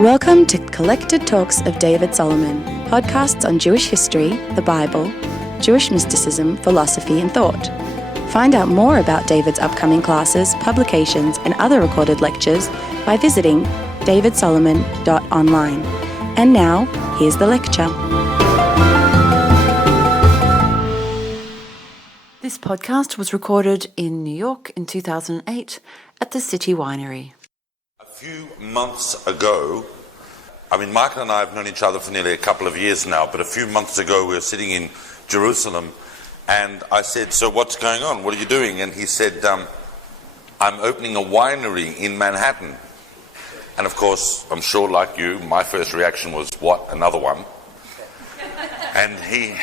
Welcome to Collected Talks of David Solomon, podcasts on Jewish history, the Bible, Jewish mysticism, philosophy, and thought. Find out more about David's upcoming classes, publications, and other recorded lectures by visiting davidsolomon.online. And now, here's the lecture. This podcast was recorded in New York in 2008 at the City Winery. A few months ago, Michael and I have known each other for nearly a couple of years now, but a few months ago we were sitting in Jerusalem and I said, "So what's going on? What are you doing?" And he said, "I'm opening a winery in Manhattan." And of course, I'm sure like you, my first reaction was, "What, another one?" And he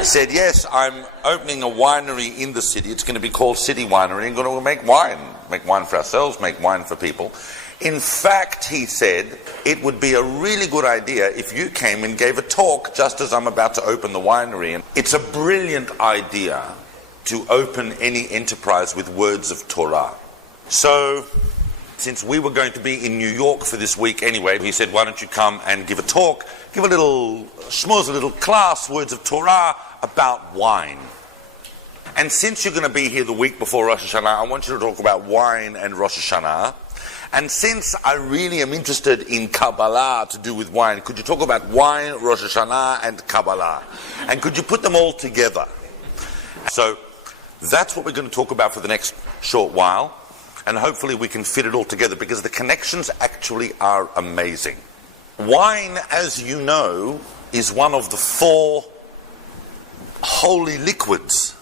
said, "Yes, I'm opening a winery in the city. It's going to be called City Winery. I'm going to make wine for ourselves, make wine for people. In fact," he said, "it would be a really good idea if you came and gave a talk just as I'm about to open the winery." And it's a brilliant idea to open any enterprise with words of Torah. So, since we were going to be in New York for this week anyway, he said, "Why don't you come and give a talk, give a little schmooze, a little class, words of Torah about wine. And since you're going to be here the week before Rosh Hashanah, I want you to talk about wine and Rosh Hashanah. And since I really am interested in Kabbalah to do with wine, could you talk about wine, Rosh Hashanah, and Kabbalah? And could you put them all together?" So that's what we're going to talk about for the next short while. And hopefully we can fit it all together because the connections actually are amazing. Wine, as you know, is one of the four holy liquids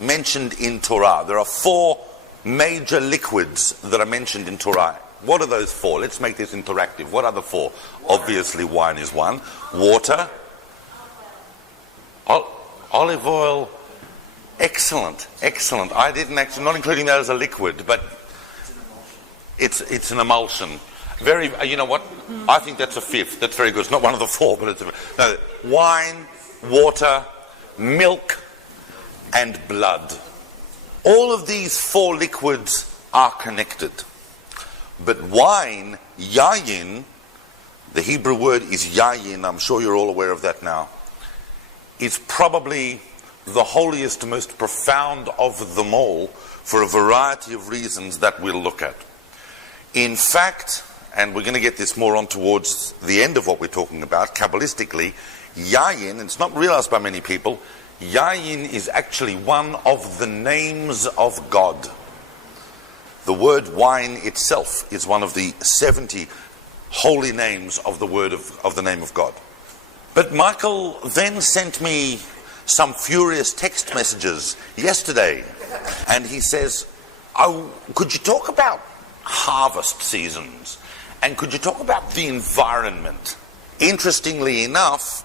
mentioned in Torah. There are four major liquids that are mentioned in Torah. What are those four? Let's make this interactive. What are the four? Obviously wine is one. Water. Olive oil. Excellent. I didn't actually, not including that as a liquid, but it's an emulsion. Very, you know what? I think that's a fifth. That's very good. It's not one of the four, but no, wine, water, milk, and blood. All of these four liquids are connected. But wine, yayin, the Hebrew word is yayin, I'm sure you're all aware of that now, is probably the holiest, most profound of them all for a variety of reasons that we'll look at. In fact, and we're going to get this more on towards the end of what we're talking about, Kabbalistically, yayin, it's not realized by many people, yayin is actually one of the names of God. The word wine itself is one of the 70 holy names of the word of the name of God. But Michael then sent me some furious text messages yesterday, and he says, "Oh, could you talk about harvest seasons? And could you talk about the environment?" Interestingly enough,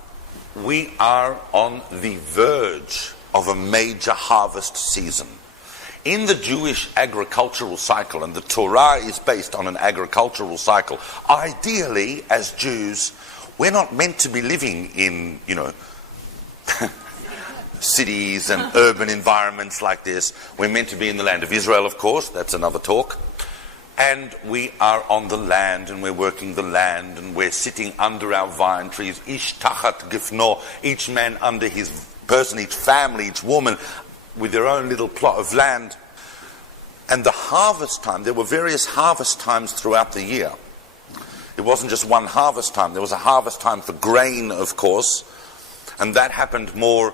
we are on the verge of a major harvest season. In the Jewish agricultural cycle, and the Torah is based on an agricultural cycle, ideally, as Jews, we're not meant to be living in, cities and urban environments like this. We're meant to be in the land of Israel, of course, that's another talk. And we are on the land, and we're working the land, and we're sitting under our vine trees, ish tachat gifno, each man under his person, each family, each woman, with their own little plot of land. And the harvest time, there were various harvest times throughout the year. It wasn't just one harvest time. There was a harvest time for grain, of course, and that happened more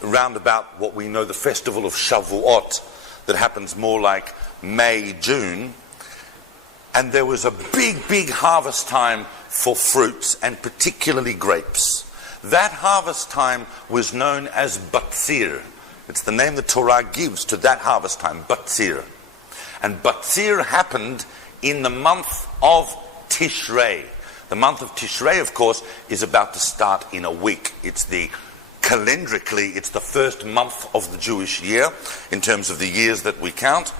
round about what we know the festival of Shavuot, that happens more like May, June. And there was a big harvest time for fruits, and particularly grapes. That harvest time was known as Batzir. It's the name the Torah gives to that harvest time, Batzir. And Batzir happened in the month of Tishrei. The month of Tishrei, of course, is about to start in a week. Calendarically, it's the first month of the Jewish year, in terms of the years that we count.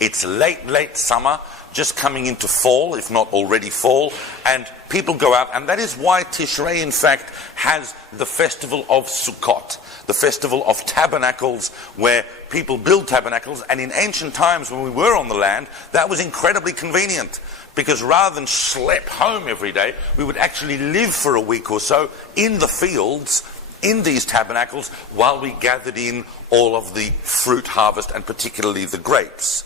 It's late summer, just coming into fall, if not already fall, and people go out, and that is why Tishrei, in fact, has the festival of Sukkot, the festival of tabernacles, where people build tabernacles, and in ancient times when we were on the land, that was incredibly convenient, because rather than schlep home every day, we would actually live for a week or so in the fields, in these tabernacles, while we gathered in all of the fruit harvest, and particularly the grapes.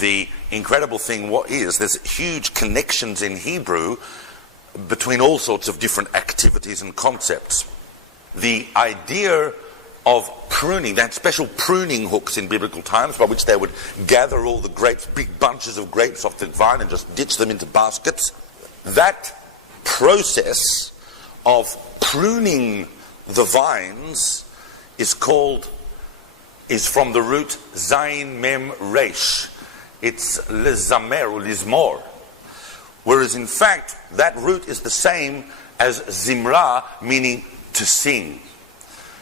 The incredible thing there's huge connections in Hebrew between all sorts of different activities and concepts. The idea of pruning, they had special pruning hooks in biblical times by which they would gather all the grapes, big bunches of grapes off the vine, and just ditch them into baskets. That process of pruning the vines is from the root Zayin Mem Resh. It's lezamer or lizmor. Whereas in fact, that root is the same as zimra, meaning to sing.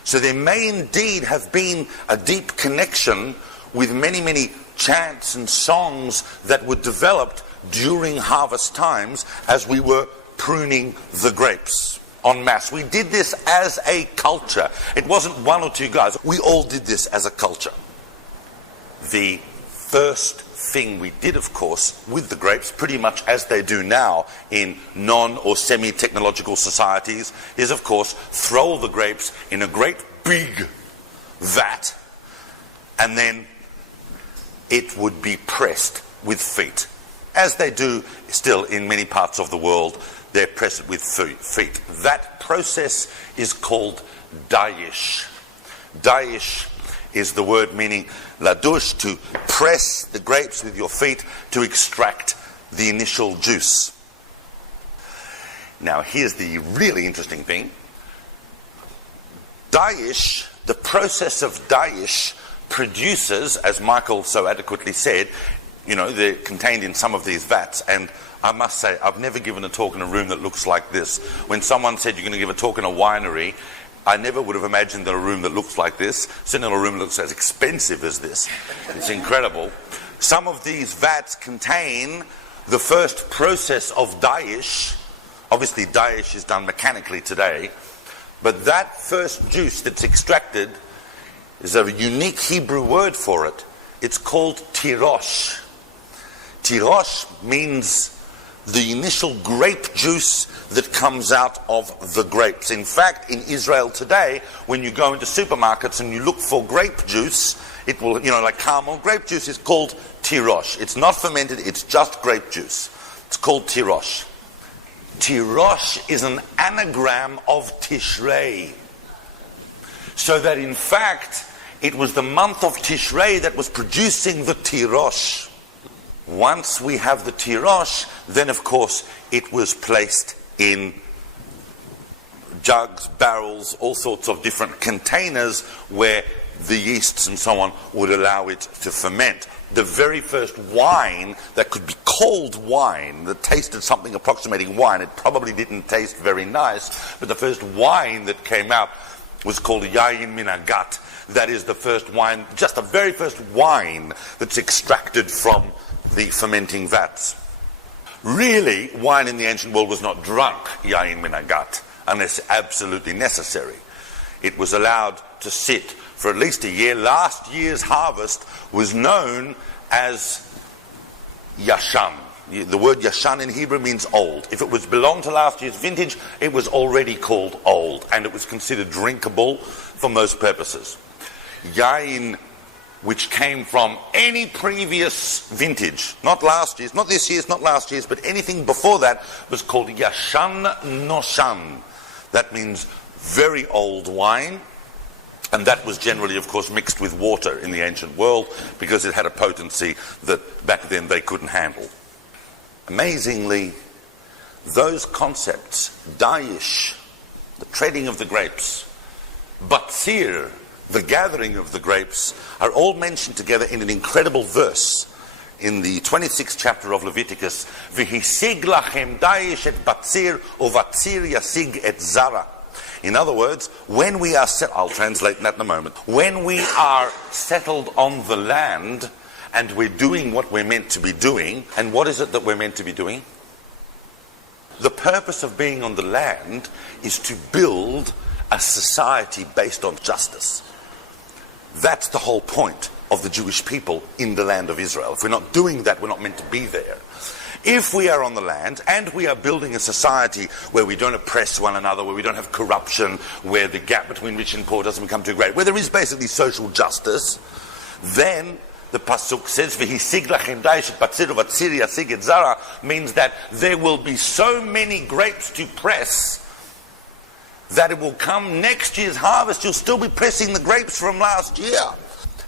So there may indeed have been a deep connection with many, many chants and songs that were developed during harvest times as we were pruning the grapes en masse. We did this as a culture. It wasn't one or two guys. We all did this as a culture. The first thing we did, of course, with the grapes, pretty much as they do now in non or semi-technological societies, is of course throw the grapes in a great big vat, and then it would be pressed with feet. As they do still in many parts of the world, they press it with feet. That process is called dayish. Dayish is the word meaning ladush, to press the grapes with your feet to extract the initial juice. Now here's the really interesting thing. Dayish, the process of dayish produces, as Michael so adequately said, they're contained in some of these vats, and I must say, I've never given a talk in a room that looks like this. When someone said you're going to give a talk in a winery, I never would have imagined that a room that looks like this, sitting in a room that looks as expensive as this. It's incredible. Some of these vats contain the first process of dayish. Obviously, dayish is done mechanically today, but that first juice that's extracted is a unique Hebrew word for it. It's called tirosh. Tirosh means the initial grape juice that comes out of the grapes. In fact, in Israel today, when you go into supermarkets and you look for grape juice, it will, like caramel, grape juice is called tirosh. It's not fermented, it's just grape juice. It's called tirosh. Tirosh is an anagram of Tishrei. So that in fact, it was the month of Tishrei that was producing the tirosh. Once we have the tirosh, then of course it was placed in jugs, barrels, all sorts of different containers where the yeasts and so on would allow it to ferment. The very first wine that could be called wine, that tasted something approximating wine, it probably didn't taste very nice, but the first wine that came out was called yayin min hagat. That is the first wine, just the very first wine that's extracted from the fermenting vats. Really, wine in the ancient world was not drunk, yayin min hagat, unless absolutely necessary. It was allowed to sit for at least a year. Last year's harvest was known as yashan. The word yashan in Hebrew means old. If it belonged to last year's vintage, it was already called old, and it was considered drinkable for most purposes. Yain, which came from any previous vintage, not last year's, not this year's, not last year's, but anything before that, was called Yashan Noshan. That means very old wine, and that was generally, of course, mixed with water in the ancient world because it had a potency that back then they couldn't handle. Amazingly, those concepts, dayish, the treading of the grapes, batzir, the gathering of the grapes, are all mentioned together in an incredible verse in the 26th chapter of Leviticus. V'hisig lachem dayish et batzir, uvatzir yasig et zara. In other words, when we are I'll translate that in a moment. When we are settled on the land and we're doing what we're meant to be doing. And what is it that we're meant to be doing? The purpose of being on the land is to build a society based on justice. That's the whole point of the Jewish people in the land of Israel. If we're not doing that, we're not meant to be there. If we are on the land and we are building a society where we don't oppress one another, where we don't have corruption, where the gap between rich and poor doesn't become too great, where there is basically social justice, then the pasuk says, "V'hisig lachem daish et batziru v'tziri yasig et zara," means that there will be so many grapes to press that it will come next year's harvest, you'll still be pressing the grapes from last year.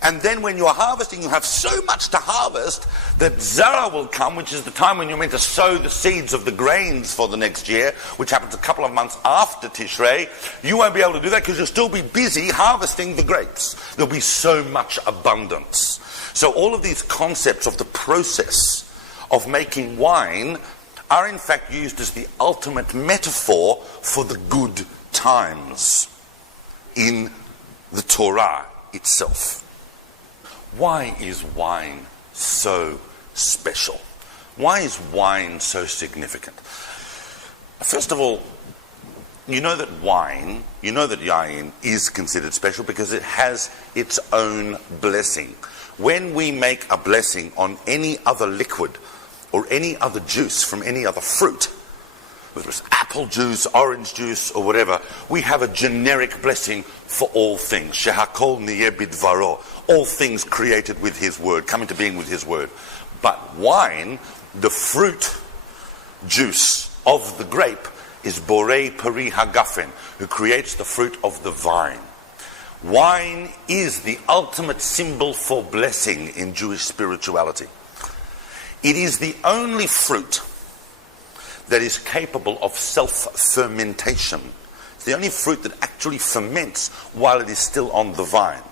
And then when you're harvesting, you have so much to harvest that Zara will come, which is the time when you're meant to sow the seeds of the grains for the next year, which happens a couple of months after Tishrei. You won't be able to do that because you'll still be busy harvesting the grapes. There'll be so much abundance. So all of these concepts of the process of making wine are in fact used as the ultimate metaphor for the good times in the Torah itself. Why is wine so special? Why is wine so significant? First of all, you know that yain is considered special because it has its own blessing. When we make a blessing on any other liquid or any other juice from any other fruit, whether it's apple juice, orange juice, or whatever, we have a generic blessing for all things. Shehakol niyeh bidvaro. All things created with his word, come into being with his word. But wine, the fruit juice of the grape, is borei peri hagafen, who creates the fruit of the vine. Wine is the ultimate symbol for blessing in Jewish spirituality. It is the only fruit that is capable of self-fermentation. It's the only fruit that actually ferments while it is still on the vine.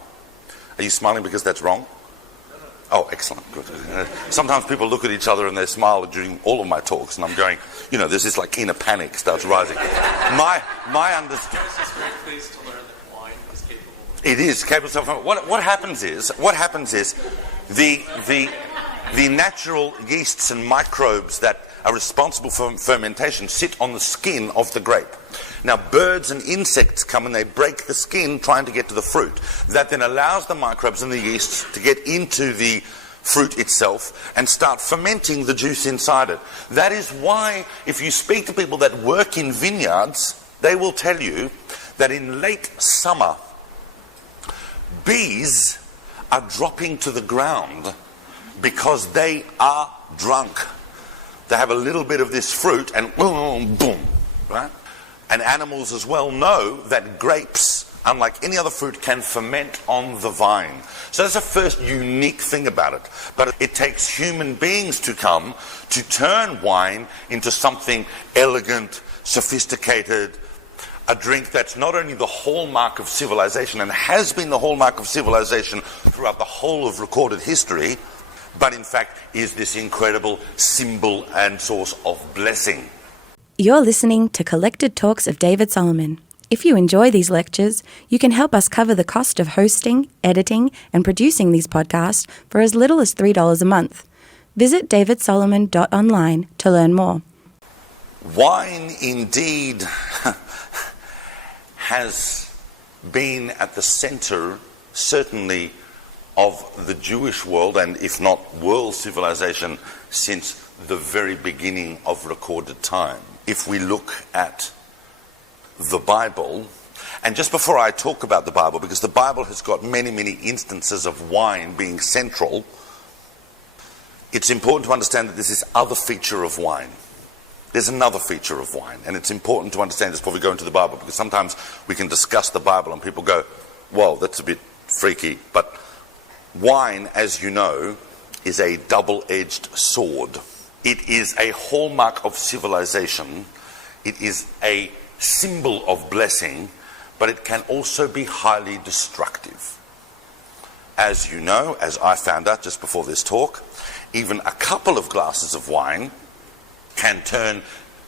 Are you smiling because that's wrong? Oh, excellent. Good. Sometimes people look at each other and they smile during all of my talks, and I'm going, there's this like inner panic starts rising. My understanding. I'm just very pleased to learn that wine is capable. It is capable of self-fermentation. What happens is the natural yeasts and microbes that are responsible for fermentation sit on the skin of the grape. Now birds and insects come and they break the skin trying to get to the fruit. That then allows the microbes and the yeasts to get into the fruit itself and start fermenting the juice inside it. That is why if you speak to people that work in vineyards, they will tell you that in late summer, bees are dropping to the ground because they are drunk. They have a little bit of this fruit and boom, boom, right? And animals as well know that grapes, unlike any other fruit, can ferment on the vine. So that's the first unique thing about it. But it takes human beings to come to turn wine into something elegant, sophisticated, a drink that's not only the hallmark of civilization and has been the hallmark of civilization throughout the whole of recorded history, but in fact is this incredible symbol and source of blessing. You're listening to Collected Talks of David Solomon. If you enjoy these lectures, you can help us cover the cost of hosting, editing, and producing these podcasts for as little as $3 a month. Visit davidsolomon.online to learn more. Wine indeed has been at the center, certainly, of the Jewish world, and if not world civilization, since the very beginning of recorded time. If we look at the Bible, and just before I talk about the Bible, because the Bible has got many, many instances of wine being central, it's important to understand that there's this other feature of wine. There's another feature of wine, and it's important to understand this before we go into the Bible, because sometimes we can discuss the Bible and people go, well, that's a bit freaky, but wine, as you know, is a double-edged sword. It is a hallmark of civilization. It is a symbol of blessing, but it can also be highly destructive. As you know, as I found out just before this talk, even a couple of glasses of wine can turn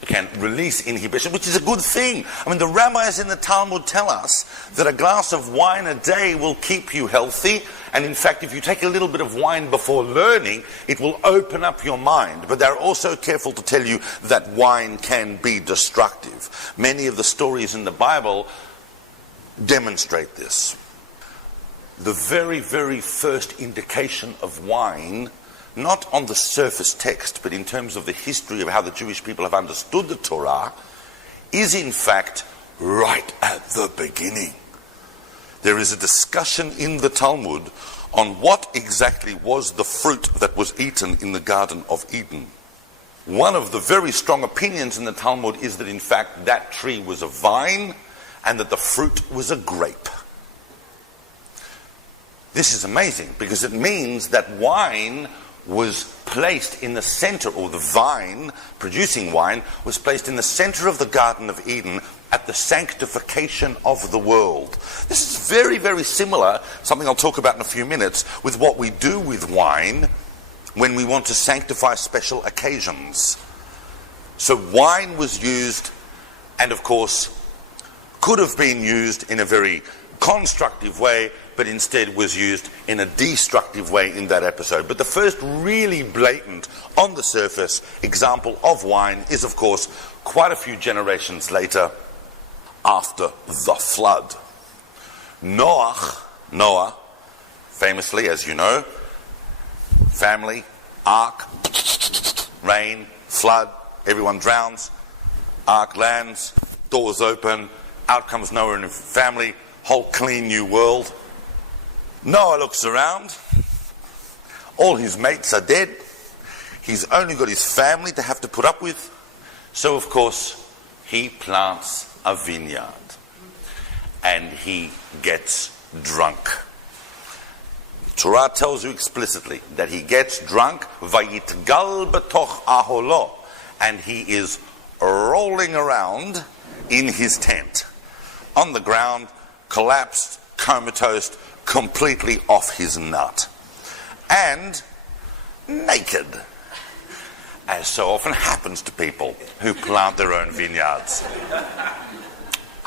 can release inhibition, which is a good thing. I mean, the rabbis in the Talmud tell us that a glass of wine a day will keep you healthy, and in fact, if you take a little bit of wine before learning, it will open up your mind. But they're also careful to tell you that wine can be destructive. Many of the stories in the Bible demonstrate this. The very, very first indication of wine, not on the surface text, but in terms of the history of how the Jewish people have understood the Torah, is in fact right at the beginning. There is a discussion in the Talmud on what exactly was the fruit that was eaten in the Garden of Eden. One of the very strong opinions in the Talmud is that in fact that tree was a vine and that the fruit was a grape. This is amazing because it means that wine was placed in the center, or the vine producing wine was placed in the center of the Garden of Eden at the sanctification of the world. This is very, very similar, something I'll talk about in a few minutes, with what we do with wine when we want to sanctify special occasions. So wine was used, and of course could have been used in a very constructive way, but instead was used in a destructive way in that episode. But the first really blatant, on the surface, example of wine is, of course, quite a few generations later, after the flood. Noah, famously, as you know, family, ark, rain, flood, everyone drowns, ark lands, doors open, out comes Noah and his family, whole clean new world. Noah looks around, all his mates are dead, he's only got his family to have to put up with, so of course he plants a vineyard and he gets drunk. Torah tells you explicitly that he gets drunk, vayitgal betoch aholo, and he is rolling around in his tent on the ground, collapsed, comatose, completely off his nut, and naked, as so often happens to people who plant their own vineyards.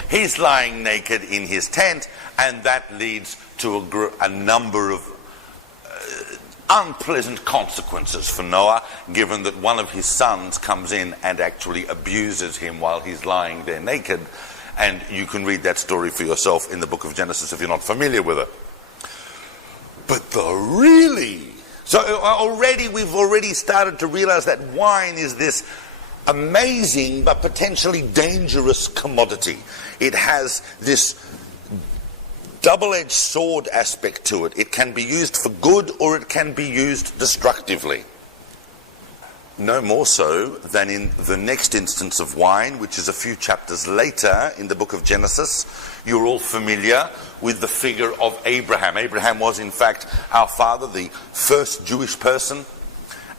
He's lying naked in his tent, and that leads to a number of unpleasant consequences for Noah, given that one of his sons comes in and actually abuses him while he's lying there naked. And you can read that story for yourself in the book of Genesis if you're not familiar with it. But we've already started to realize that wine is this amazing but potentially dangerous commodity. It has this double-edged sword aspect to it. It can be used for good or it can be used destructively. No more so than in the next instance of wine, which is a few chapters later in the book of Genesis. You're all familiar with the figure of Abraham. Abraham was in fact our father, the first Jewish person,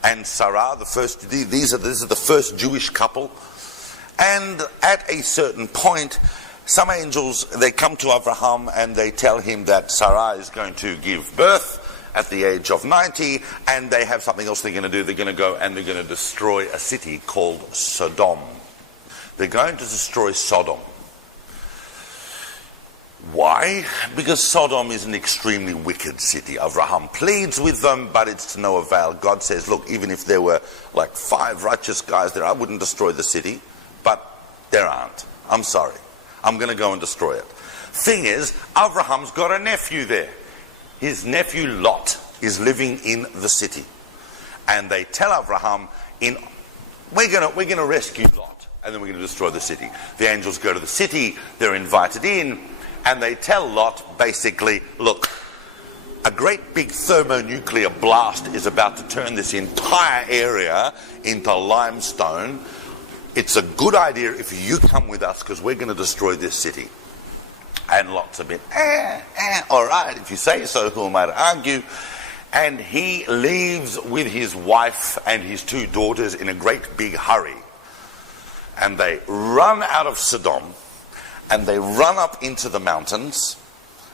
and Sarah, these are the first Jewish couple. And at a certain point, some angels, they come to Abraham and they tell him that Sarah is going to give birth at the age of 90, and they have something else they're going to do. They're going to go and they're going to destroy a city called Sodom. They're going to destroy Sodom. Why? Because Sodom is an extremely wicked city. Abraham pleads with them, but it's to no avail. God says, look, even if there were like 5 righteous guys there, I wouldn't destroy the city, but there aren't. I'm sorry. I'm going to go and destroy it. Thing is, Abraham's got a nephew there. His nephew Lot is living in the city. And they tell Abraham, we're going to rescue Lot, and then we're going to destroy the city. The angels go to the city, they're invited in, and they tell Lot, basically, look, a great big thermonuclear blast is about to turn this entire area into limestone. It's a good idea if you come with us, because we're going to destroy this city. And Lot's a bit, all right, if you say so, who am I to argue? And he leaves with his wife and his 2 daughters in a great big hurry. And they run out of Sodom, and they run up into the mountains.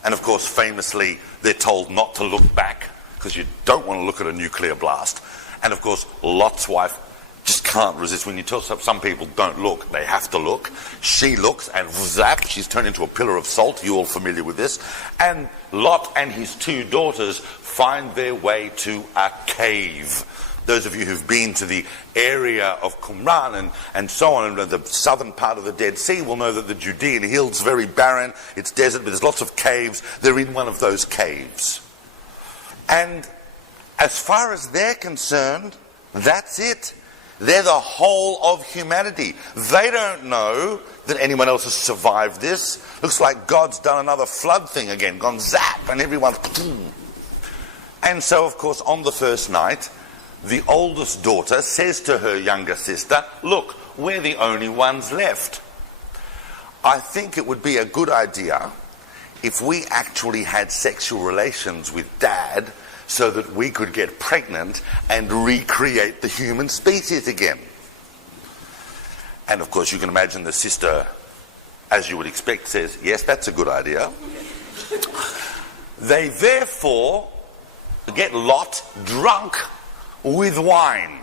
And of course, famously, they're told not to look back, because you don't want to look at a nuclear blast. And of course, Lot's wife just can't resist. When you tell some people don't look, they have to look. She looks, and zap, she's turned into a pillar of salt. You're all familiar with this. And Lot and his 2 daughters find their way to a cave. Those of you who've been to the area of Qumran and so on, and the southern part of the Dead Sea, will know that the Judean hills, very barren, it's desert, but there's lots of caves. They're in one of those caves. And as far as they're concerned, that's it. They're the whole of humanity. They don't know that anyone else has survived this. Looks like God's done another flood thing again, gone zap, and everyone's... And so, of course, on the first night, the oldest daughter says to her younger sister, look, we're the only ones left. I think it would be a good idea if we actually had sexual relations with Dad so that we could get pregnant and recreate the human species again. And of course you can imagine the sister, as you would expect, says, yes, that's a good idea. They therefore get Lot drunk with wine.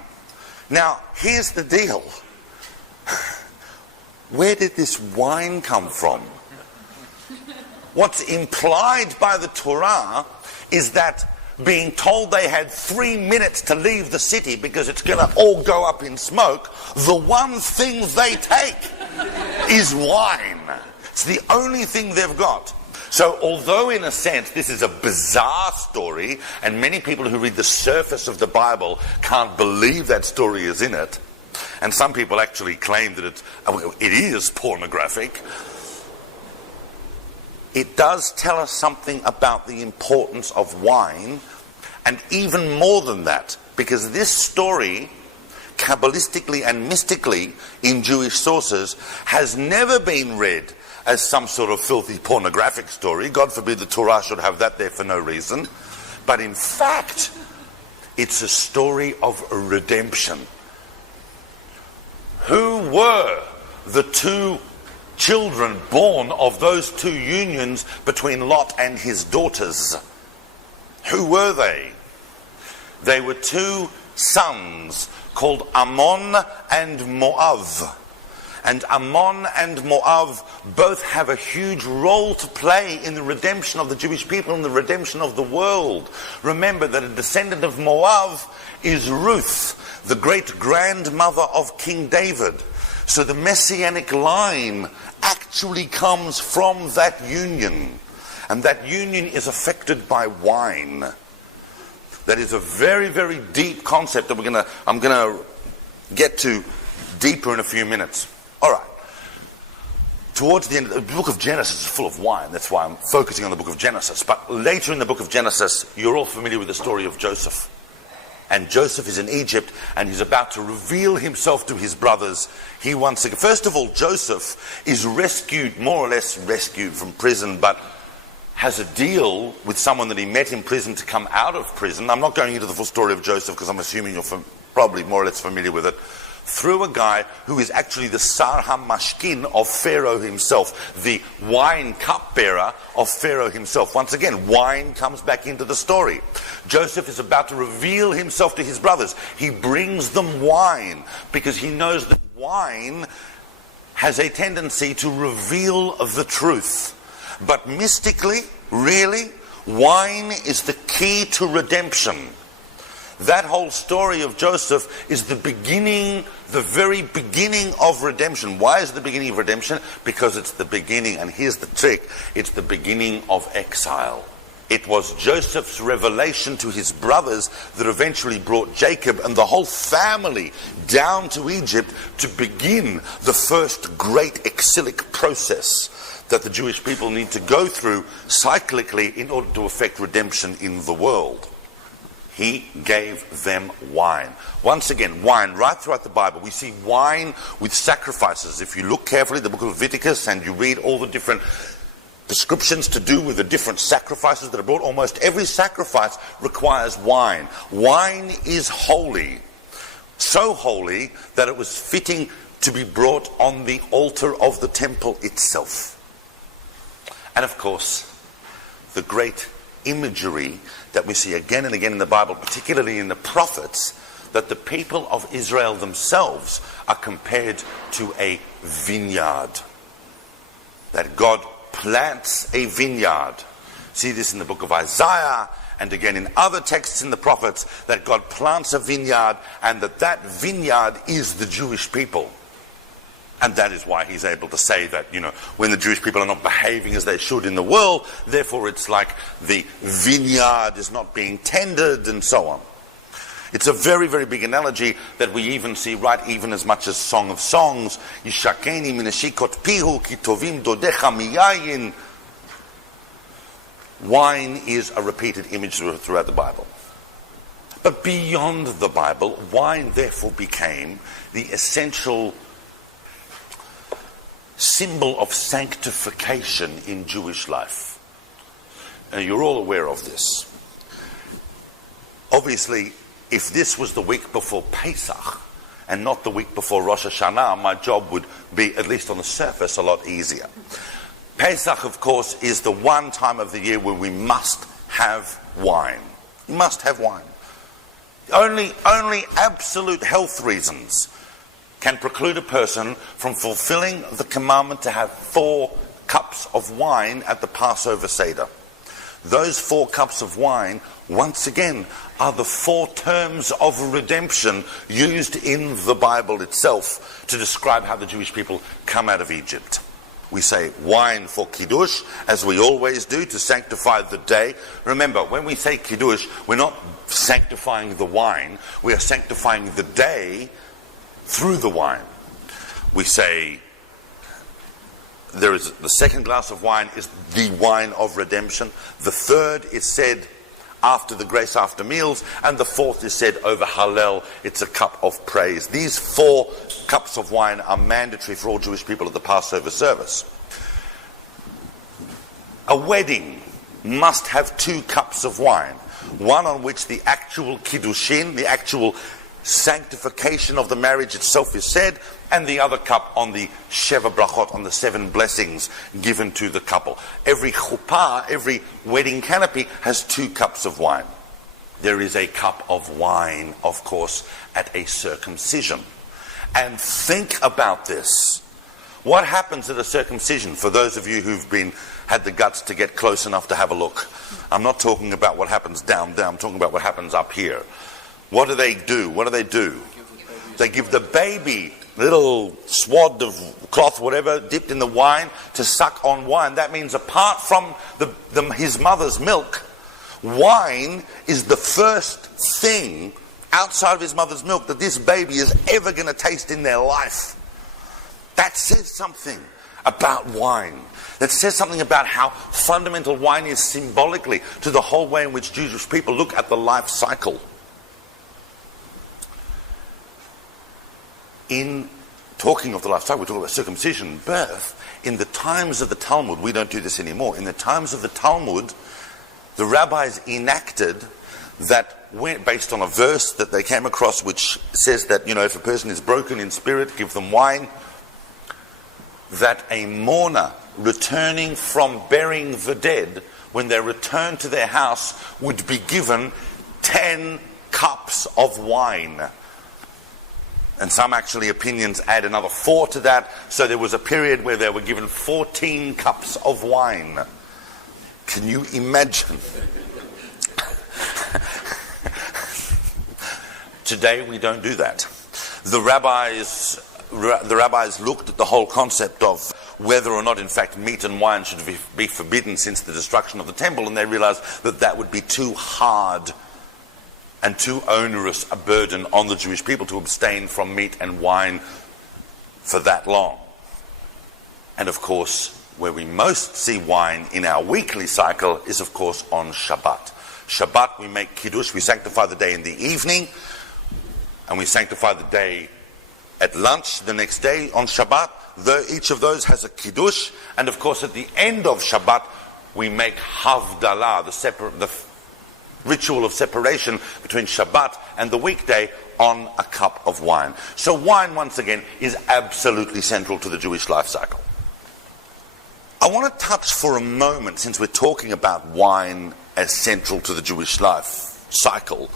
Now, here's the deal. Where did this wine come from? What's implied by the Torah is that being told they had 3 minutes to leave the city because it's going to all go up in smoke, the one thing they take is wine. It's the only thing they've got. So although in a sense this is a bizarre story, and many people who read the surface of the Bible can't believe that story is in it, and some people actually claim that it is pornographic, it does tell us something about the importance of wine, and even more than that, because this story, Kabbalistically and mystically in Jewish sources, has never been read as some sort of filthy pornographic story. God forbid the Torah should have that there for no reason. But in fact, it's a story of redemption. Who were the 2 children born of those 2 unions between Lot and his daughters? Who were they? They were 2 sons called Ammon and Moav. And Ammon and Moav both have a huge role to play in the redemption of the Jewish people and the redemption of the world. Remember that a descendant of Moav is Ruth, the great-grandmother of King David. So the messianic line actually comes from that union. And that union is affected by wine. That is a very, very deep concept that I'm going to get to deeper in a few minutes. All right. Towards the end, the book of Genesis is full of wine. That's why I'm focusing on the book of Genesis. But later in the book of Genesis, you're all familiar with the story of Joseph. And Joseph is in Egypt, and he's about to reveal himself to his brothers. First of all, Joseph is rescued, more or less rescued from prison, but has a deal with someone that he met in prison to come out of prison. I'm not going into the full story of Joseph because I'm assuming you're probably more or less familiar with it. Through a guy who is actually the Sar HaMashkin of Pharaoh himself, the wine cupbearer of Pharaoh himself. Once again, wine comes back into the story. Joseph is about to reveal himself to his brothers. He brings them wine because he knows that wine has a tendency to reveal the truth. But mystically, really, wine is the key to redemption. That whole story of Joseph is the very beginning of redemption. Why is it the beginning of redemption? Because it's the beginning, and here's the trick, it's the beginning of exile. It was Joseph's revelation to his brothers that eventually brought Jacob and the whole family down to Egypt to begin the first great exilic process that the Jewish people need to go through cyclically in order to effect redemption in the world. He gave them wine. Once again, wine, right throughout the Bible, we see wine with sacrifices. If you look carefully at the book of Leviticus and you read all the different descriptions to do with the different sacrifices that are brought, almost every sacrifice requires wine. Wine is holy. So holy that it was fitting to be brought on the altar of the temple itself. And of course, the great imagery that we see again and again in the Bible, particularly in the prophets, that the people of Israel themselves are compared to a vineyard. That God plants a vineyard. See this in the book of Isaiah, and again in other texts in the prophets, that God plants a vineyard, and that vineyard is the Jewish people. And that is why he's able to say that, when the Jewish people are not behaving as they should in the world, therefore it's like the vineyard is not being tended, and so on. It's a very, very big analogy that we even see even as much as Song of Songs. Yishakeni minashikot pihu ki tovim dodecha miyayin. Wine is a repeated image throughout the Bible. But beyond the Bible, wine therefore became the essential symbol of sanctification in Jewish life. And you're all aware of this. Obviously, if this was the week before Pesach and not the week before Rosh Hashanah, my job would be, at least on the surface, a lot easier. Pesach, of course, is the one time of the year where we must have wine. You must have wine. Only absolute health reasons can preclude a person from fulfilling the commandment to have 4 cups of wine at the Passover Seder. Those 4 cups of wine, once again, are the 4 terms of redemption used in the Bible itself to describe how the Jewish people come out of Egypt. We say wine for Kiddush, as we always do, to sanctify the day. Remember, when we say Kiddush, we're not sanctifying the wine, we are sanctifying the day through the wine. We say there is the second glass of wine is the wine of redemption. The third is said after the grace after meals, and the fourth is said over Hallel. It's a cup of praise. These 4 cups of wine are mandatory for all Jewish people at the Passover service. A wedding must have 2 cups of wine, one on which the actual kiddushin, the actual sanctification of the marriage itself is said, and the other cup on the Sheva Brachot, on the 7 blessings given to the couple. Every chuppah, every wedding canopy has 2 cups of wine. There is a cup of wine, of course, at a circumcision. And think about this. What happens at a circumcision, for those of you who've had the guts to get close enough to have a look? I'm not talking about what happens down there, I'm talking about what happens up here. What do they do? They give the baby little swad of cloth, whatever, dipped in the wine to suck on wine. That means apart from his mother's milk, wine is the first thing outside of his mother's milk that this baby is ever going to taste in their life. That says something about wine. That says something about how fundamental wine is symbolically to the whole way in which Jewish people look at the life cycle. In talking of the life cycle, we're talking about circumcision, birth. In the times of the Talmud, we don't do this anymore. In the times of the Talmud, the rabbis enacted that, based on a verse that they came across, which says that, if a person is broken in spirit, give them wine, that a mourner returning from burying the dead, when they return to their house, would be given 10 cups of wine. And some opinions add another 4 to that. So there was a period where they were given 14 cups of wine. Can you imagine? Today we don't do that. The rabbis looked at the whole concept of whether or not in fact meat and wine should be forbidden since the destruction of the temple, and they realized that would be too hard and too onerous a burden on the Jewish people to abstain from meat and wine for that long. And of course, where we most see wine in our weekly cycle is of course on Shabbat. Shabbat we make Kiddush, we sanctify the day in the evening, and we sanctify the day at lunch the next day on Shabbat. Each of those has a Kiddush, and of course at the end of Shabbat we make Havdalah, the ritual of separation between Shabbat and the weekday on a cup of wine. So wine, once again, is absolutely central to the Jewish life cycle. I want to touch for a moment, since we're talking about wine as central to the Jewish life cycle,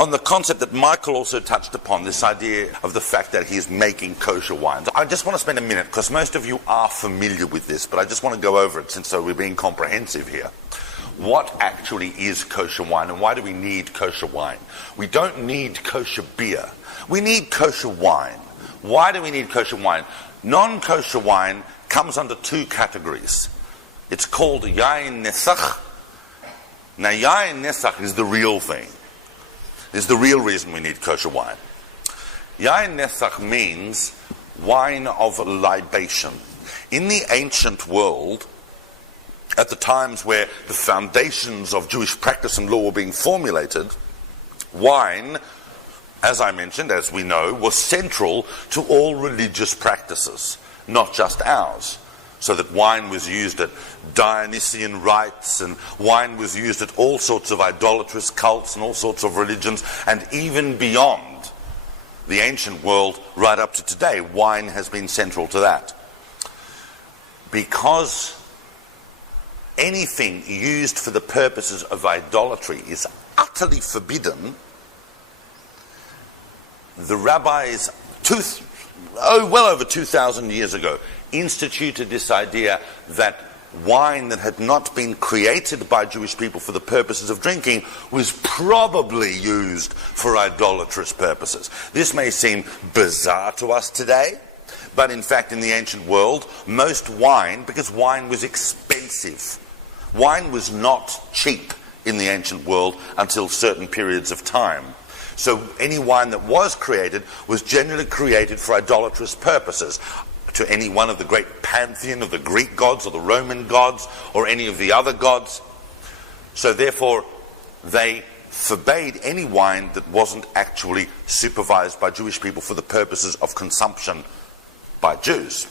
on the concept that Michael also touched upon, this idea of the fact that he's making kosher wines. I just want to spend a minute, because most of you are familiar with this, but I just want to go over it since we're being comprehensive here. What actually is kosher wine, and why do we need kosher wine? We don't need kosher beer. We need kosher wine. Why do we need kosher wine? Non-kosher wine comes under two categories. It's called yain nesach. Now, yain nesach is the real thing. Is the real reason we need kosher wine. Yain nesach means wine of libation. In the ancient world, at the times where the foundations of Jewish practice and law were being formulated, wine, as I mentioned, as we know, was central to all religious practices, not just ours. So that wine was used at Dionysian rites, and wine was used at all sorts of idolatrous cults and all sorts of religions, and even beyond the ancient world right up to today, wine has been central to that. Because anything used for the purposes of idolatry is utterly forbidden, the rabbis, well over 2,000 years ago, instituted this idea that wine that had not been created by Jewish people for the purposes of drinking was probably used for idolatrous purposes. This may seem bizarre to us today, but in fact in the ancient world, most wine, because wine was expensive, wine was not cheap in the ancient world until certain periods of time. So any wine that was created was generally created for idolatrous purposes, to any one of the great pantheon of the Greek gods or the Roman gods or any of the other gods. So therefore they forbade any wine that wasn't actually supervised by Jewish people for the purposes of consumption by Jews.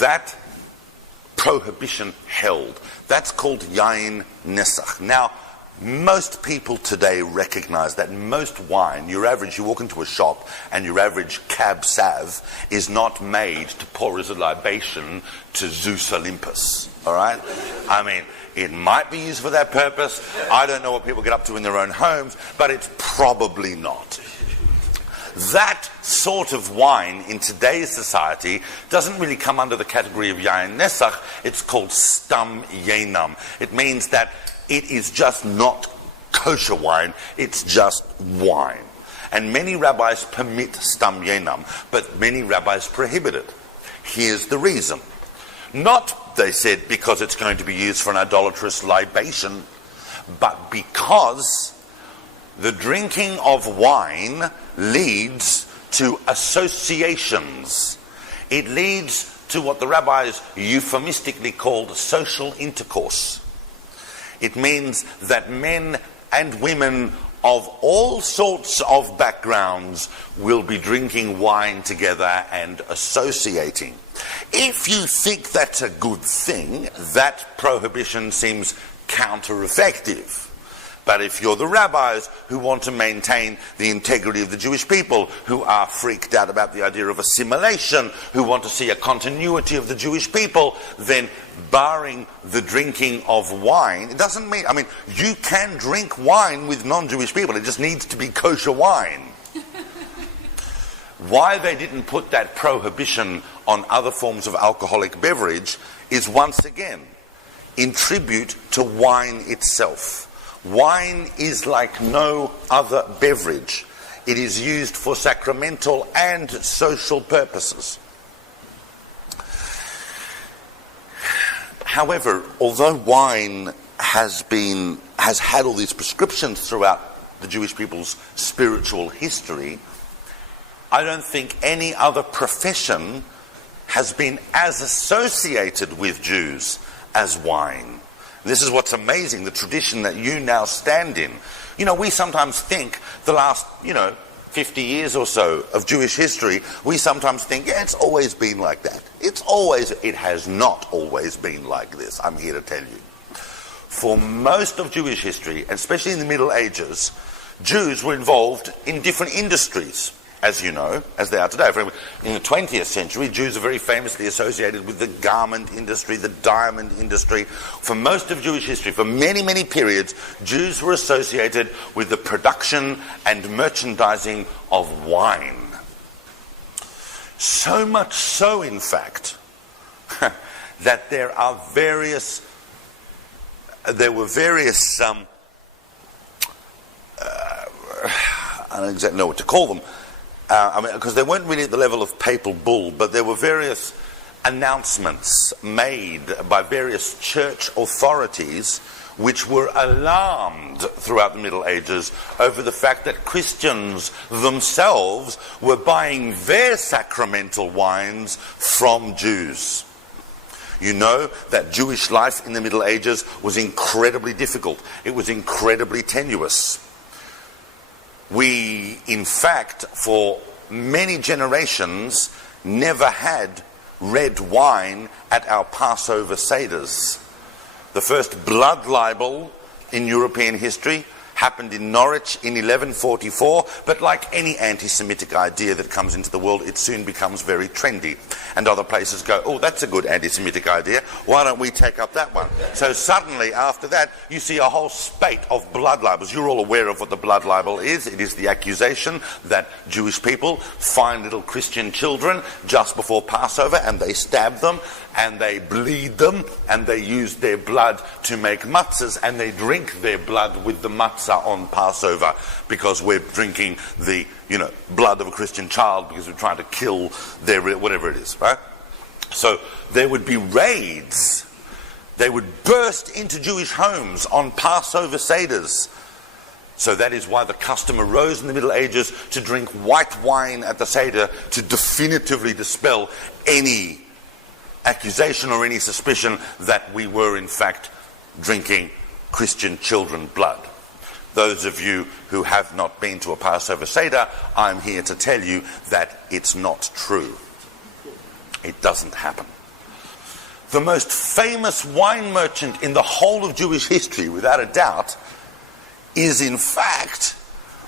That prohibition held. That's called yain nesach. Now, most people today recognize that most wine, you walk into a shop and your average cab sav is not made to pour as a libation to Zeus Olympus, all right? I mean, it might be used for that purpose. I don't know what people get up to in their own homes, but it's probably not. That sort of wine in today's society doesn't really come under the category of yain nesach. It's called stam yainam. It means that it is just not kosher wine, it's just wine. And many rabbis permit stam yainam, but many rabbis prohibit it. Here's the reason. Not, they said, because it's going to be used for an idolatrous libation, but because the drinking of wine leads to associations. It leads to what the rabbis euphemistically called social intercourse. It means that men and women of all sorts of backgrounds will be drinking wine together and associating. If you think that's a good thing, that prohibition seems counter-effective. But if you're the rabbis who want to maintain the integrity of the Jewish people, who are freaked out about the idea of assimilation, who want to see a continuity of the Jewish people, then barring the drinking of wine, it doesn't mean, I mean, you can drink wine with non-Jewish people, it just needs to be kosher wine. Why they didn't put that prohibition on other forms of alcoholic beverage is once again in tribute to wine itself. Wine is like no other beverage. It is used for sacramental and social purposes. However, although wine has had all these prescriptions throughout the Jewish people's spiritual history, I don't think any other profession has been as associated with Jews as wine. This is what's amazing, the tradition that you now stand in. You know, we sometimes think the last, 50 years or so of Jewish history, we sometimes think, yeah, it's always been like that. It has not always been like this, I'm here to tell you. For most of Jewish history, and especially in the Middle Ages, Jews were involved in different industries. as you know, as they are today. In the 20th century, Jews are very famously associated with the garment industry, the diamond industry. For most of Jewish history, for many, many periods, Jews were associated with the production and merchandising of wine. So much so, in fact, that there were various I don't exactly know what to call them, because they weren't really at the level of papal bull, but there were various announcements made by various church authorities which were alarmed throughout the Middle Ages over the fact that Christians themselves were buying their sacramental wines from Jews. You know that Jewish life in the Middle Ages was incredibly difficult. It was incredibly tenuous. We, in fact, for many generations, never had red wine at our Passover Seders. The first Blood Libel in European history happened in Norwich in 1144, but like any anti-Semitic idea that comes into the world, it soon becomes very trendy. And other places go, oh, that's a good anti-Semitic idea, why don't we take up that one? So suddenly, after that, you see a whole spate of blood libels. You're all aware of what the blood libel is. It is the accusation that Jewish people find little Christian children just before Passover, and they stab them, and they bleed them, and they use their blood to make matzahs, and they drink their blood with the matzah on Passover, because we're drinking the blood of a Christian child because we're trying to kill their whatever it is, right? So there would be raids. They would burst into Jewish homes on Passover Seders. So that is why the custom arose in the Middle Ages to drink white wine at the Seder to definitively dispel any accusation or any suspicion that we were in fact drinking Christian children blood. Those of you who have not been to a Passover Seder, I'm here to tell you that it's not true. It doesn't happen. The most famous wine merchant in the whole of Jewish history, without a doubt, is in fact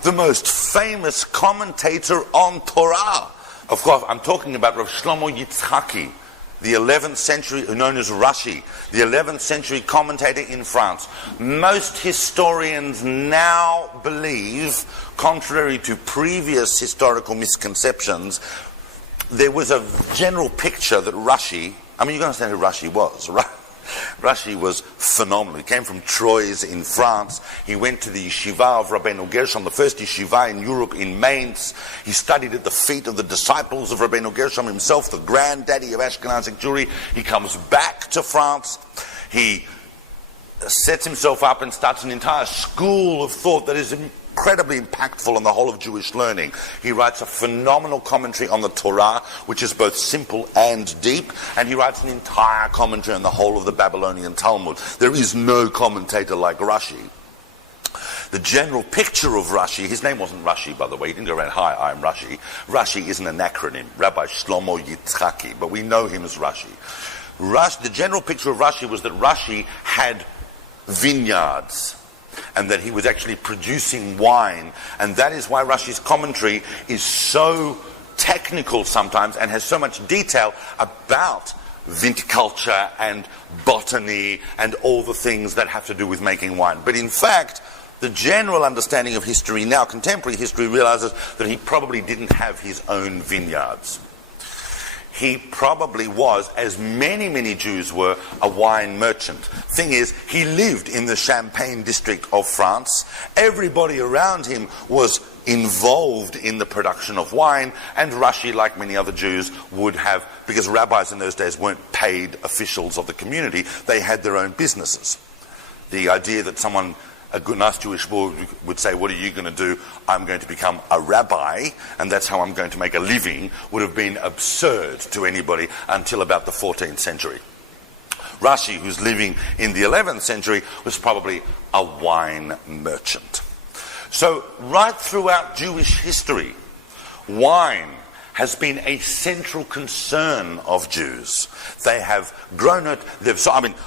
the most famous commentator on Torah. Of course, I'm talking about Rav Shlomo Yitzchaki, the 11th century, known as Rashi, the 11th century commentator in France. Most historians now believe, contrary to previous historical misconceptions, there was a general picture that Rashi, I mean, you can understand who Rashi was, right? Rashi was phenomenal. He came from Troyes in France. He went to the yeshiva of Rabbeinu Gershom, the first yeshiva in Europe, in Mainz. He studied at the feet of the disciples of Rabbeinu Gershom himself, the granddaddy of Ashkenazic Jewry. He comes back to France. He sets himself up and starts an entire school of thought that is incredibly impactful on the whole of Jewish learning. He writes a phenomenal commentary on the Torah, which is both simple and deep, and he writes an entire commentary on the whole of the Babylonian Talmud. There is no commentator like Rashi. The general picture of Rashi, his name wasn't Rashi, by the way, he didn't go around, hi, I'm Rashi. Rashi isn't an acronym, Rabbi Shlomo Yitzchaki, but we know him as Rashi. The general picture of Rashi was that Rashi had vineyards, and that he was actually producing wine, and that is why Rashi's commentary is so technical sometimes and has so much detail about viticulture and botany and all the things that have to do with making wine. But in fact, the general understanding of history now, contemporary history, realizes that he probably didn't have his own vineyards. He probably was, as many, many Jews were, a wine merchant. Thing is, he lived in the Champagne district of France. Everybody around him was involved in the production of wine, and Rashi, like many other Jews, would have, because rabbis in those days weren't paid officials of the community, they had their own businesses. The idea that someone, a good, nice Jewish boy, would say, what are you going to do? I'm going to become a rabbi, and that's how I'm going to make a living, would have been absurd to anybody until about the 14th century. Rashi, who's living in the 11th century, was probably a wine merchant. So right throughout Jewish history, wine has been a central concern of Jews. They have grown it.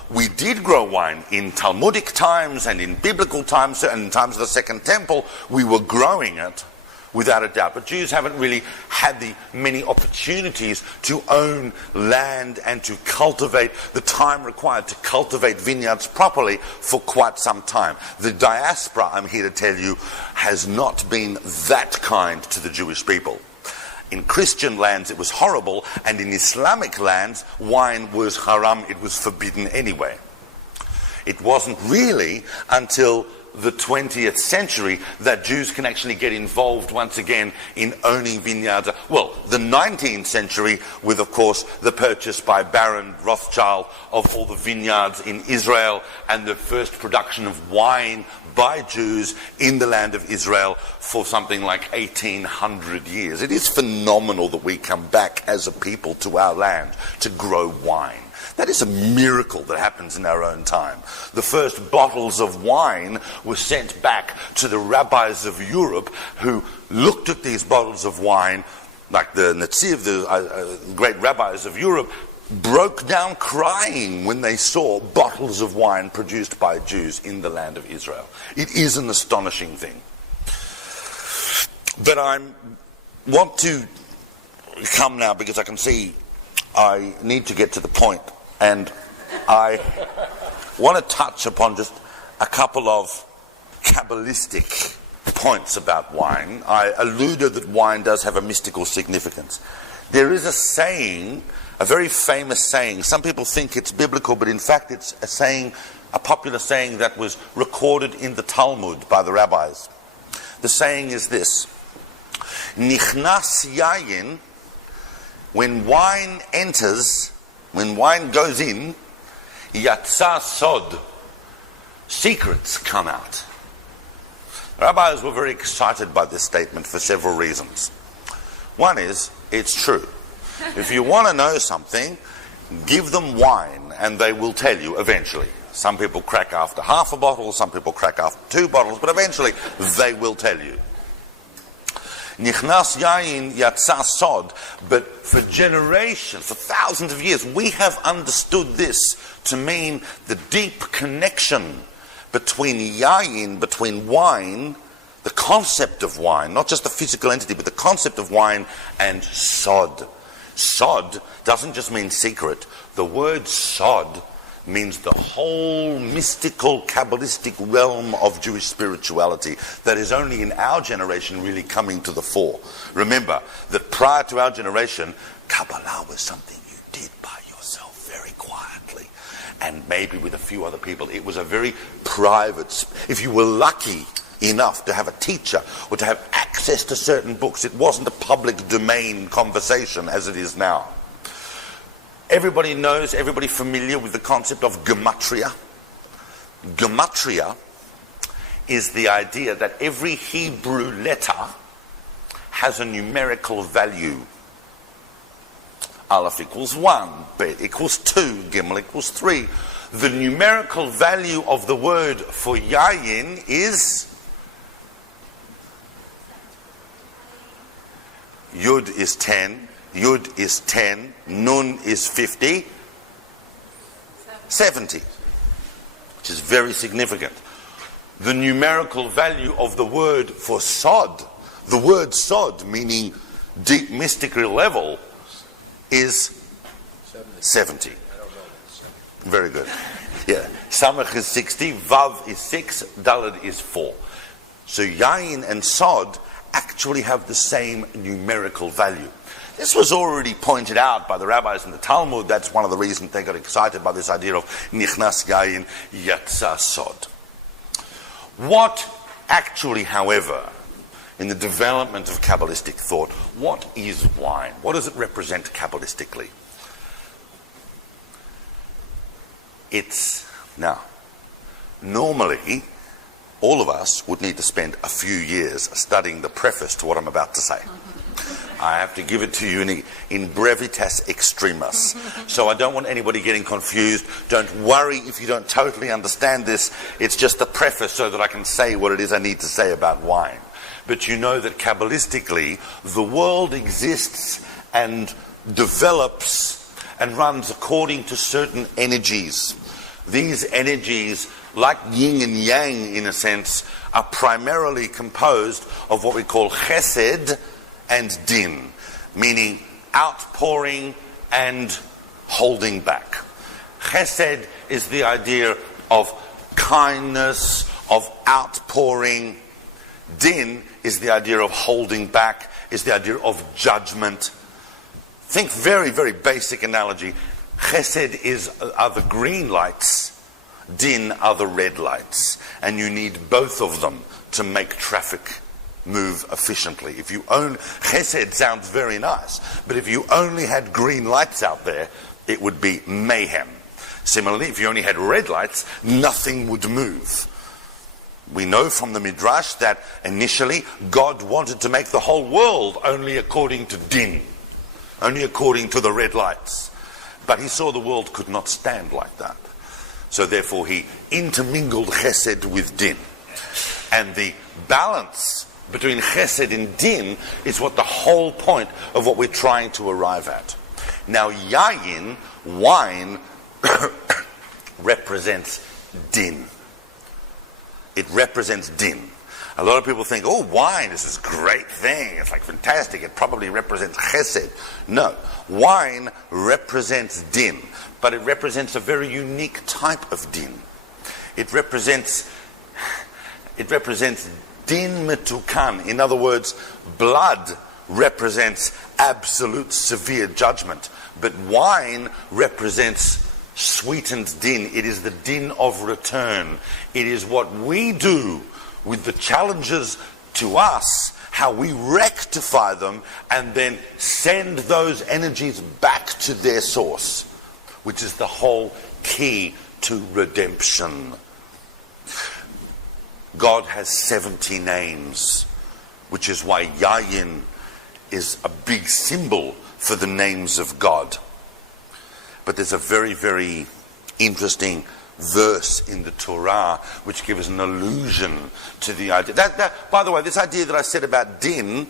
We did grow wine in Talmudic times and in biblical times and in times of the Second Temple. We were growing it. without a doubt. But Jews haven't really had the many opportunities to own land and to cultivate the time required to cultivate vineyards properly for quite some time. The diaspora, I'm here to tell you, has not been that kind to the Jewish people. In Christian lands it was horrible, and in Islamic lands wine was haram, it was forbidden anyway. It wasn't really until the 20th century that Jews can actually get involved once again in owning vineyards. Well, the 19th century with, of course, the purchase by Baron Rothschild of all the vineyards in Israel and the first production of wine by Jews in the land of Israel for something like 1800 years. It is phenomenal that we come back as a people to our land to grow wine. That is a miracle that happens in our own time. The first bottles of wine were sent back to the rabbis of Europe, who looked at these bottles of wine, like the Netziv, the great rabbis of Europe, broke down crying when they saw bottles of wine produced by Jews in the land of Israel. It is an astonishing thing. But I want to come now, because I can see I need to get to the point. And I want to touch upon just a couple of Kabbalistic points about wine. I alluded that wine does have a mystical significance. There is a saying, a very famous saying. Some people think it's biblical, but in fact it's a saying, a popular saying that was recorded in the Talmud by the rabbis. The saying is this: Nichnas yayin, when wine enters, when wine goes in, yatsa sod, secrets come out. The rabbis were very excited by this statement for several reasons. One is, it's true. If you want to know something, give them wine and they will tell you eventually. Some people crack after half a bottle, some people crack after 2 bottles, but eventually they will tell you. Nichnas yayin yatsa sod. But for generations, for thousands of years, we have understood this to mean the deep connection between yayin, between wine, the concept of wine, not just the physical entity, but the concept of wine, and sod. Sod doesn't just mean secret. The word sod means the whole mystical, Kabbalistic realm of Jewish spirituality that is only in our generation really coming to the fore. Remember that prior to our generation, Kabbalah was something you did by yourself very quietly, and maybe with a few other people. It was a very private, if you were lucky enough to have a teacher or to have access to certain books, it wasn't a public domain conversation as it is now. Everybody knows, everybody familiar with the concept of Gematria? Gematria is the idea that every Hebrew letter has a numerical value. Aleph equals 1, Bet equals 2, Gimel equals 3. The numerical value of the word for yayin is Yud is 10, Yud is 10, Nun is 50, 70, which is very significant. The numerical value of the word for sod, the word sod, meaning deep mystical level, is 70. Very good. Yeah. Samach is 60, Vav is 6, Daled is 4. So Yain and Sod actually have the same numerical value. This was already pointed out by the rabbis in the Talmud. That's one of the reasons they got excited by this idea of Nichnas Yain Yatsa Sod. What actually, however, in the development of Kabbalistic thought, what is wine? What does it represent Kabbalistically? Now, normally, all of us would need to spend a few years studying the preface to what I'm about to say. I have to give it to you in brevitas extremis. So I don't want anybody getting confused. Don't worry if you don't totally understand this. It's just the preface so that I can say what it is I need to say about wine. But you know that Kabbalistically, the world exists and develops and runs according to certain energies. These energies, like yin and yang in a sense, are primarily composed of what we call Hesed and Din, meaning outpouring and holding back. Hesed is the idea of kindness, of outpouring. Din is the idea of holding back, is the idea of judgment. Think very, very basic analogy. Chesed are the green lights, Din are the red lights, and you need both of them to make traffic move efficiently. If you own Chesed, sounds very nice, but if you only had green lights out there, it would be mayhem. Similarly, if you only had red lights, nothing would move. We know from the Midrash that initially God wanted to make the whole world only according to Din, only according to the red lights. But he saw the world could not stand like that. So therefore he intermingled Chesed with Din. And the balance between Chesed and Din is what the whole point of what we're trying to arrive at. Now Yayin, wine, represents Din. It represents Din. A lot of people think, oh, wine is this great thing. It's like fantastic. It probably represents Chesed. No. Wine represents Din, but it represents a very unique type of Din. It represents Din Metukan. In other words, blood represents absolute severe judgment, but wine represents sweetened Din. It is the Din of return. It is what we do with the challenges to us, how we rectify them and then send those energies back to their source, which is the whole key to redemption. God has 70 names, which is why Yayin is a big symbol for the names of God. But there's a very, very interesting verse in the Torah which gives an allusion to the idea. By the way, this idea that I said about din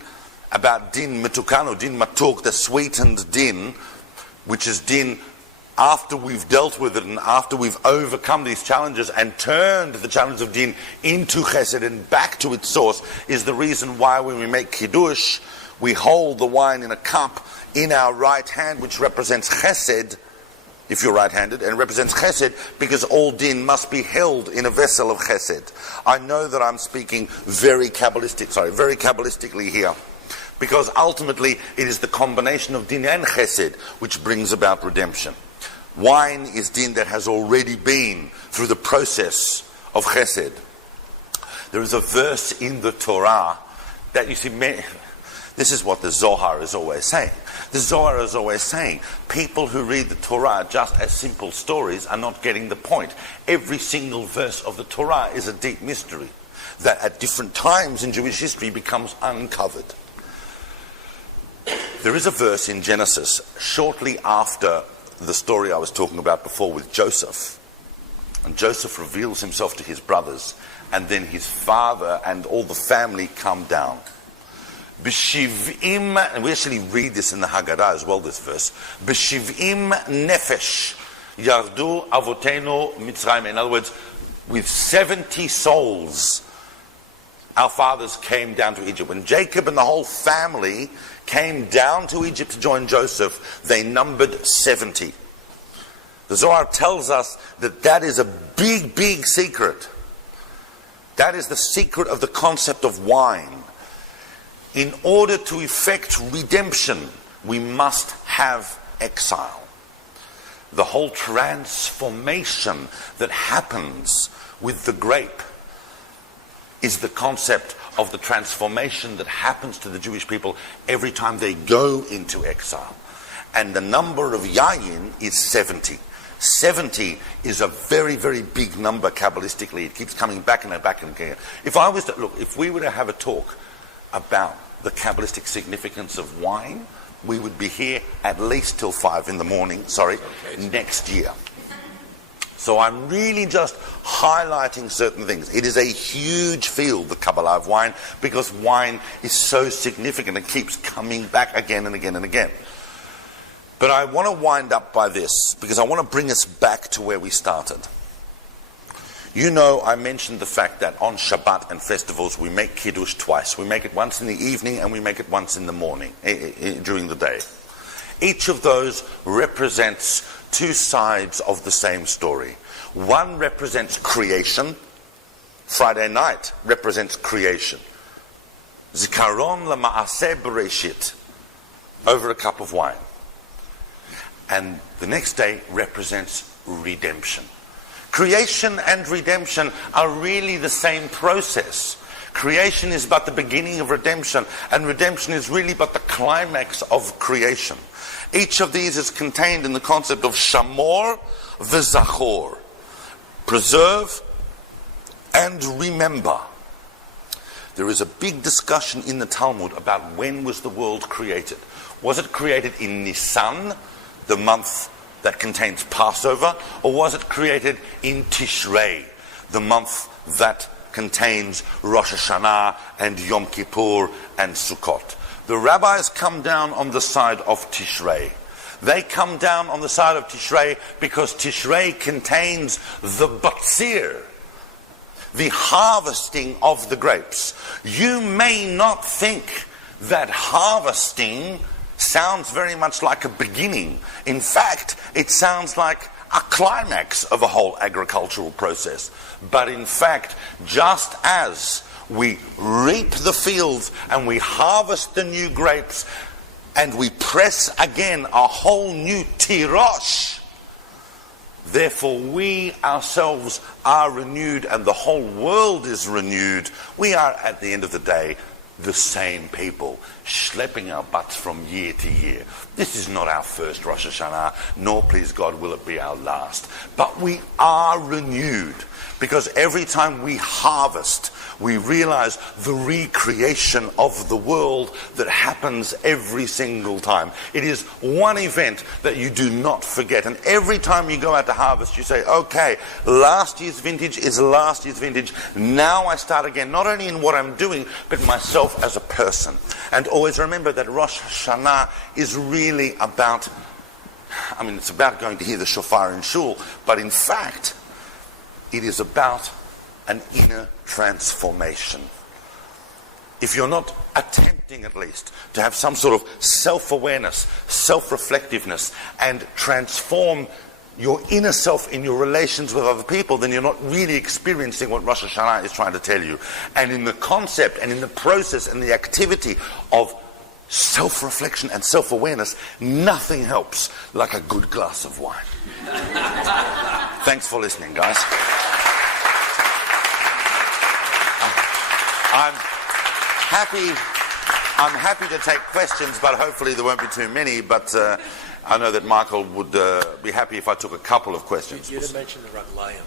metukano, din matuk, the sweetened din, which is din after we've dealt with it and after we've overcome these challenges and turned the challenge of din into chesed and back to its source, is the reason why when we make kiddush, we hold the wine in a cup in our right hand, which represents chesed, if you're right-handed, and represents chesed, because all din must be held in a vessel of chesed. I know that I'm speaking very Kabbalistically here, because ultimately it is the combination of din and chesed which brings about redemption. Wine is din that has already been through the process of chesed. There is a verse in the Torah that you see, this is what the Zohar is always saying. The Zohar is always saying, people who read the Torah just as simple stories are not getting the point. Every single verse of the Torah is a deep mystery that at different times in Jewish history becomes uncovered. There is a verse in Genesis shortly after the story I was talking about before with Joseph. And Joseph reveals himself to his brothers, and then his father and all the family come down. B'shiv'im, and we actually read this in the Haggadah as well, this verse. B'shiv'im nefesh yardu avotenu Mitzrayim. In other words, with 70 souls, our fathers came down to Egypt. When Jacob and the whole family came down to Egypt to join Joseph, they numbered 70. The Zohar tells us that that is a big, big secret. That is the secret of the concept of wine. In order to effect redemption, we must have exile. The whole transformation that happens with the grape is the concept of the transformation that happens to the Jewish people every time they go into exile. And the number of yayin is 70. 70 is a very, very big number Kabbalistically. It keeps coming back and back and again. If we were to have a talk about the Kabbalistic significance of wine, we would be here at least till 5 in the morning, next year. So I'm really just highlighting certain things. It is a huge field, the Kabbalah of wine, because wine is so significant. It keeps coming back again and again and again. But I want to wind up by this, because I want to bring us back to where we started. You know, I mentioned the fact that on Shabbat and festivals we make Kiddush twice. We make it once in the evening and we make it once in the morning, during the day. Each of those represents two sides of the same story. One represents creation. Friday night represents creation. Zikaron lama'aseh bereshit, over a cup of wine. And the next day represents redemption. Creation and redemption are really the same process. Creation is but the beginning of redemption, and redemption is really but the climax of creation. Each of these is contained in the concept of shamor v'zachor, preserve and remember. There is a big discussion in the Talmud about when was the world created. Was it created in Nisan, the month that contains Passover, or was it created in Tishrei, the month that contains Rosh Hashanah and Yom Kippur and Sukkot? The rabbis come down on the side of Tishrei. They come down on the side of Tishrei because Tishrei contains the batzir, the harvesting of the grapes. You may not think that harvesting sounds very much like a beginning. In fact, it sounds like a climax of a whole agricultural process. But in fact, just as we reap the fields and we harvest the new grapes and we press again a whole new tirosh, therefore we ourselves are renewed and the whole world is renewed. We are, at the end of the day, the same people, schlepping our butts from year to year. This is not our first Rosh Hashanah, nor, please God, will it be our last. But we are renewed, because every time we harvest, we realize the recreation of the world that happens every single time. It is one event that you do not forget. And every time you go out to harvest, you say, okay, last year's vintage is last year's vintage. Now I start again, not only in what I'm doing, but myself as a person. And always remember that Rosh Hashanah is really about, it's about going to hear the shofar in shul, but in fact, it is about an inner transformation. If you're not attempting, at least, to have some sort of self-awareness, self-reflectiveness, and transform your inner self in your relations with other people, then you're not really experiencing what Rosh Hashanah is trying to tell you. And in the concept and in the process and the activity of self-reflection and self-awareness, nothing helps like a good glass of wine. Thanks for listening, guys. I'm happy to take questions, but hopefully there won't be too many. But I know that Michael would be happy if I took a couple of questions. You didn't mention the Raglayim,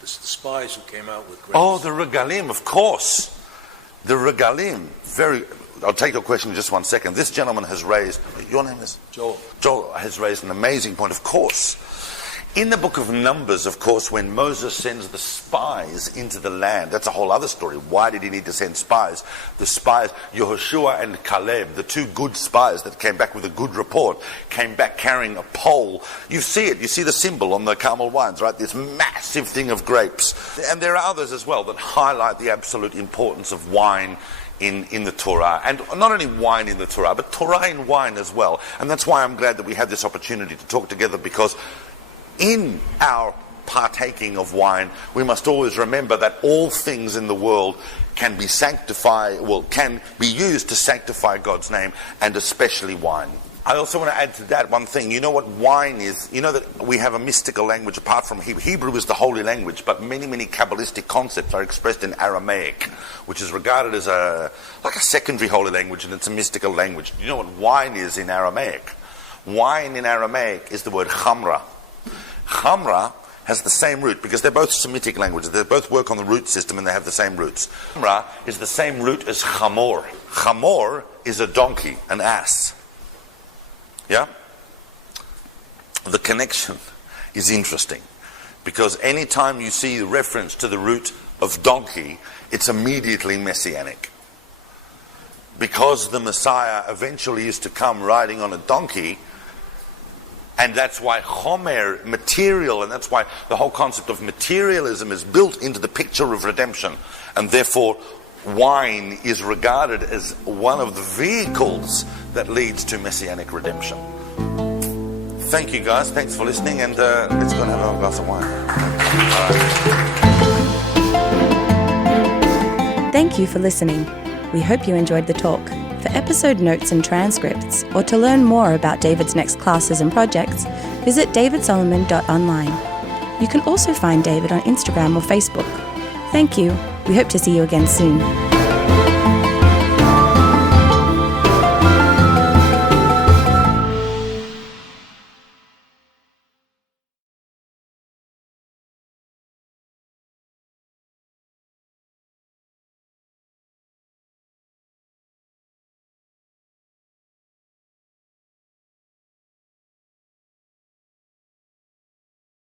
the spies who came out with grapes. Oh, the Regalim, of course. The Regalim. I'll take your question in just 1 second. This gentleman has raised, your name is? Joel. Joel has raised an amazing point, of course. In the book of Numbers, of course, when Moses sends the spies into the land, that's a whole other story. Why did he need to send spies? The spies, Yehoshua and Caleb, the two good spies that came back with a good report, came back carrying a pole. You see it. You see the symbol on the Carmel wines, right? This massive thing of grapes. And there are others as well that highlight the absolute importance of wine in the Torah, and not only wine in the Torah, but Torah in wine as well. And that's why I'm glad that we had this opportunity to talk together, because in our partaking of wine, we must always remember that all things in the world can be can be used to sanctify God's name, and especially wine. I also want to add to that one thing. You know what wine is? You know that we have a mystical language apart from Hebrew. Hebrew is the holy language, but many, many Kabbalistic concepts are expressed in Aramaic, which is regarded as like a secondary holy language, and it's a mystical language. You know what wine is in Aramaic? Wine in Aramaic is the word chamra. Chamra has the same root, because they're both Semitic languages. They both work on the root system and they have the same roots. Chamra is the same root as chamor. Chamor is a donkey, an ass. Yeah? The connection is interesting, because anytime you see the reference to the root of donkey, it's immediately messianic. Because the Messiah eventually is to come riding on a donkey, And that's why chomer, material, and that's why the whole concept of materialism is built into the picture of redemption. And therefore, wine is regarded as one of the vehicles that leads to messianic redemption. Thank you, guys. Thanks for listening, and let's go and have a glass of wine. Thank you for listening. We hope you enjoyed the talk. For episode notes and transcripts, or to learn more about David's next classes and projects, visit davidsolomon.online. You can also find David on Instagram or Facebook. Thank you. We hope to see you again soon.